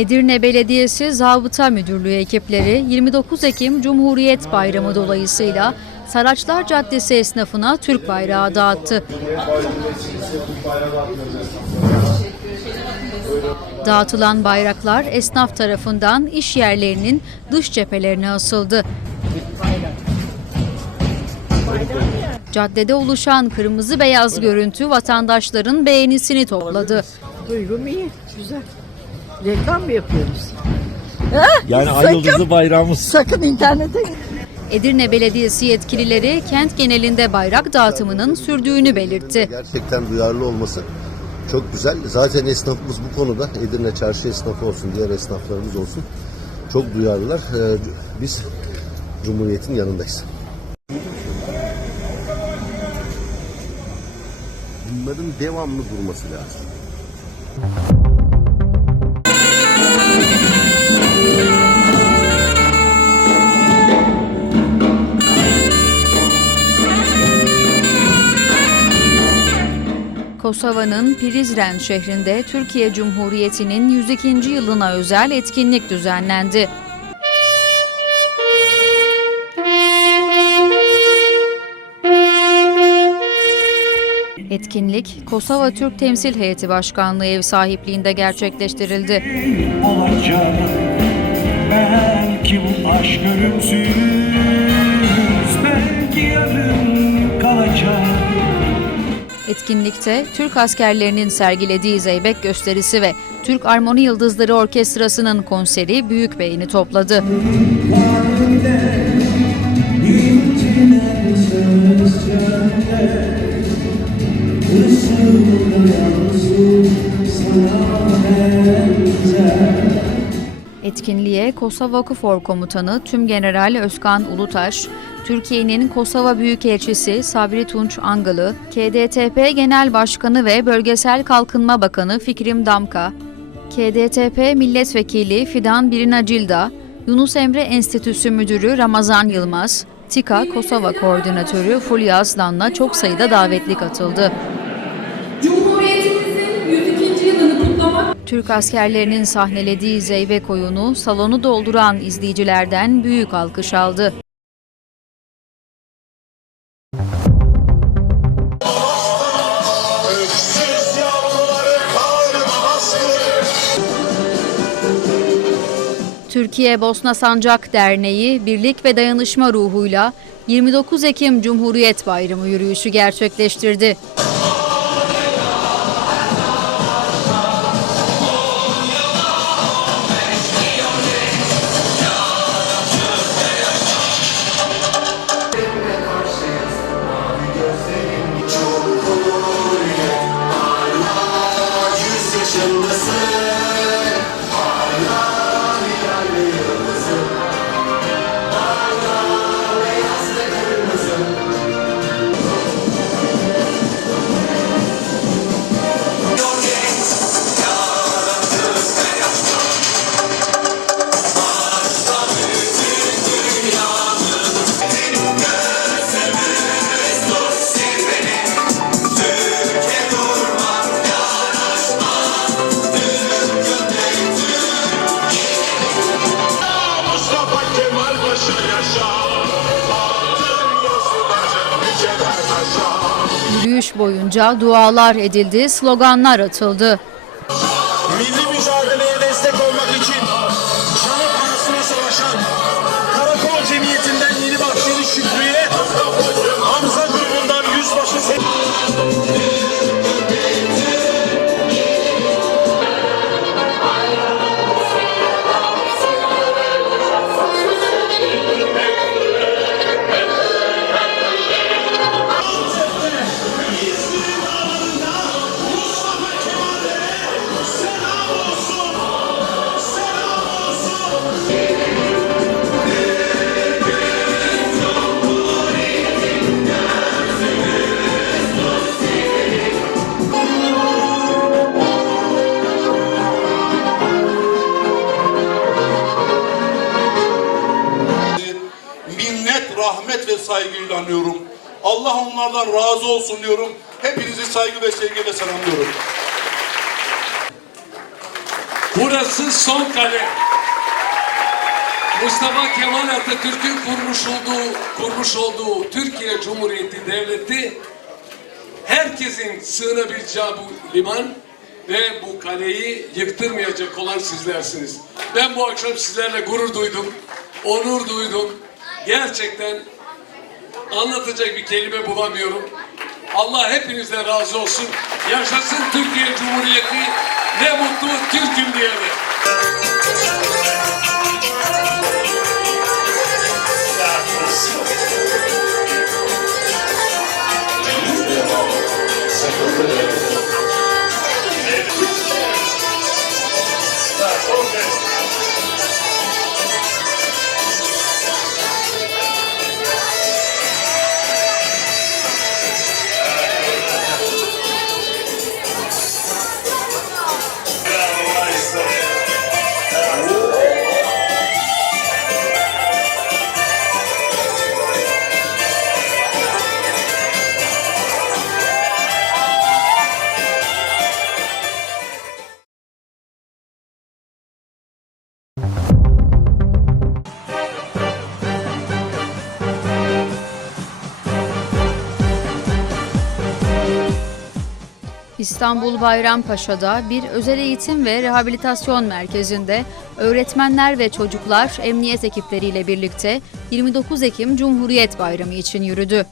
Edirne Belediyesi Zabıta Müdürlüğü ekipleri 29 Ekim Cumhuriyet Bayramı dolayısıyla Saraçlar Caddesi esnafına Türk bayrağı dağıttı. Dağıtılan bayraklar esnaf tarafından iş yerlerinin dış cephelerine asıldı. Caddede oluşan kırmızı beyaz görüntü vatandaşların beğenisini topladı. Duygum iyi, güzel. Reklam mı yapıyoruz? Yani ay yıldızı bayrağımız. Sakın internete Edirne Belediyesi yetkilileri kent genelinde bayrak dağıtımının sürdüğünü belirtti. Gerçekten duyarlı olması çok güzel. Zaten esnafımız bu konuda Edirne Çarşı esnafı olsun, diğer esnaflarımız olsun çok duyarlılar. Ee, Biz Cumhuriyet'in yanındayız. Bunların devamlı durması lazım. Kosova'nın Prizren şehrinde Türkiye Cumhuriyeti'nin 102. yılına özel etkinlik düzenlendi. Etkinlik, Kosova Türk Temsil Heyeti Başkanlığı ev sahipliğinde gerçekleştirildi. olacak Belki bu aşk ölümsüz Etkinlikte Türk askerlerinin sergilediği zeybek gösterisi ve Türk Armoni Yıldızları Orkestrası'nın konseri büyük beğeni topladı. Etkinliğe Kosova KFOR Komutanı Tümgeneral Özkan Ulutaş, Türkiye'nin Kosova Büyükelçisi Sabri Tunç Angalı, KDTP Genel Başkanı ve Bölgesel Kalkınma Bakanı Fikrim Damka, KDTP Milletvekili Fidan Birinacilda, Yunus Emre Enstitüsü Müdürü Ramazan Yılmaz, TİKA Kosova Koordinatörü Fulya Aslan'la çok sayıda davetli katıldı. Cumhuriyetimizin 102. yılını kutlamak Türk askerlerinin sahnelediği zeybek oyunu salonu dolduran izleyicilerden büyük alkış aldı. Türkiye Bosna Sancak Derneği birlik ve dayanışma ruhuyla 29 Ekim Cumhuriyet Bayramı yürüyüşü gerçekleştirdi. Boyunca dualar edildi, sloganlar atıldı. Milli mücadeleye rahmet ve saygıyla anıyorum. Allah onlardan razı olsun diyorum. Hepinizi saygı ve sevgiyle selamlıyorum. Burası son kale. Mustafa Kemal Atatürk'ün kurmuş olduğu, kurmuş olduğu Türkiye Cumhuriyeti Devleti herkesin sığınabileceği bu liman ve bu kaleyi yıktırmayacak olan sizlersiniz. Ben bu akşam sizlerle gurur duydum, onur duydum. Gerçekten anlatacak bir kelime bulamıyorum. Allah hepinizden razı olsun. Yaşasın Türkiye Cumhuriyeti. Ne mutlu Türk'üm diyene. İstanbul Bayrampaşa'da bir özel eğitim ve rehabilitasyon merkezinde öğretmenler ve çocuklar emniyet ekipleriyle birlikte 29 Ekim Cumhuriyet Bayramı için yürüdü.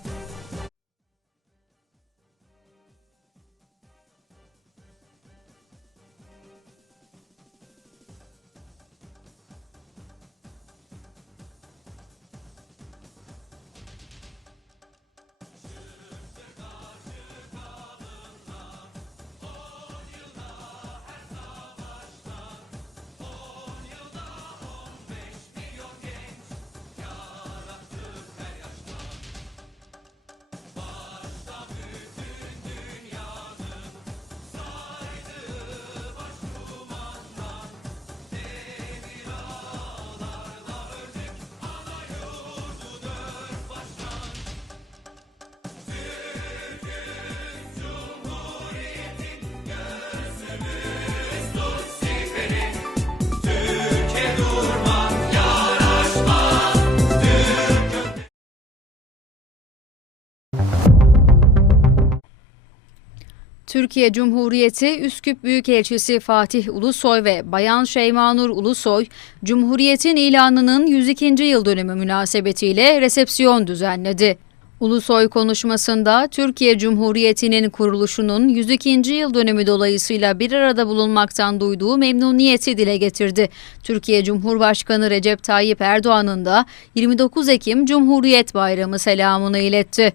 Türkiye Cumhuriyeti Üsküp Büyükelçisi Fatih Ulusoy ve Bayan Şeymanur Ulusoy, Cumhuriyet'in ilanının 102. yıl dönümü münasebetiyle resepsiyon düzenledi. Ulusoy konuşmasında Türkiye Cumhuriyeti'nin kuruluşunun 102. yıl dönümü dolayısıyla bir arada bulunmaktan duyduğu memnuniyeti dile getirdi. Türkiye Cumhurbaşkanı Recep Tayyip Erdoğan'ın da 29 Ekim Cumhuriyet Bayramı selamını iletti.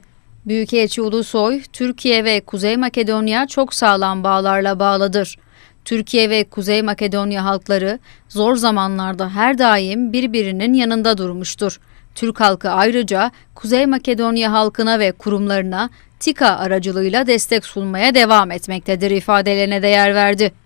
Büyükelçi Ulusoy, Türkiye ve Kuzey Makedonya çok sağlam bağlarla bağlıdır. Türkiye ve Kuzey Makedonya halkları zor zamanlarda her daim birbirinin yanında durmuştur. Türk halkı ayrıca Kuzey Makedonya halkına ve kurumlarına TİKA aracılığıyla destek sunmaya devam etmektedir ifadelerine değer verdi.